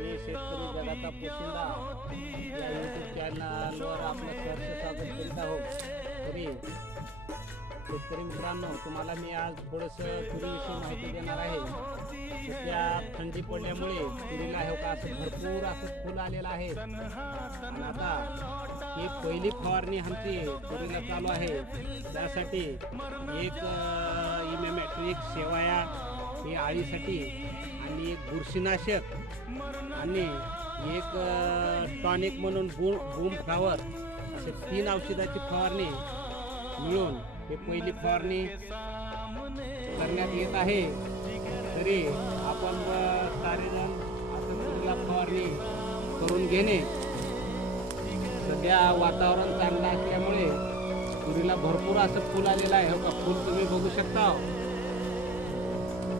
मी शेतकरी जगाचा पोशिंदा. या यूट्यूब चॅनलवर आपलं सहर्ष स्वागत करीत आहोत. तरी शेतकरी मित्रांनो तुम्हाला मी आज थोडंसं तुरीविषयी माहिती देणार आहे. सध्या थंडी पडल्यामुळे तुरीला हे का असं भरपूर असं फुल आलेलं आहे. आता ही पहिली फवारणी आमची तुरीला चालू आहे. त्यासाठी एक इमेमॅट्रिक सेवाया हे आळीसाठी आणि एक बुरशीनाशक आणि एक टॉनिक म्हणून बूम बूम फ्लावर असे तीन औषधाची फवारणी मिळून हे पहिली फवारणी करण्यात येत आहे. तरी आपण व सारेजण असं फवारणी करून घेणे. सध्या वातावरण चांगलं असल्यामुळे तुरीला भरपूर असं फुल आलेलं आहे. हो का? फूल तुम्ही बघू शकता.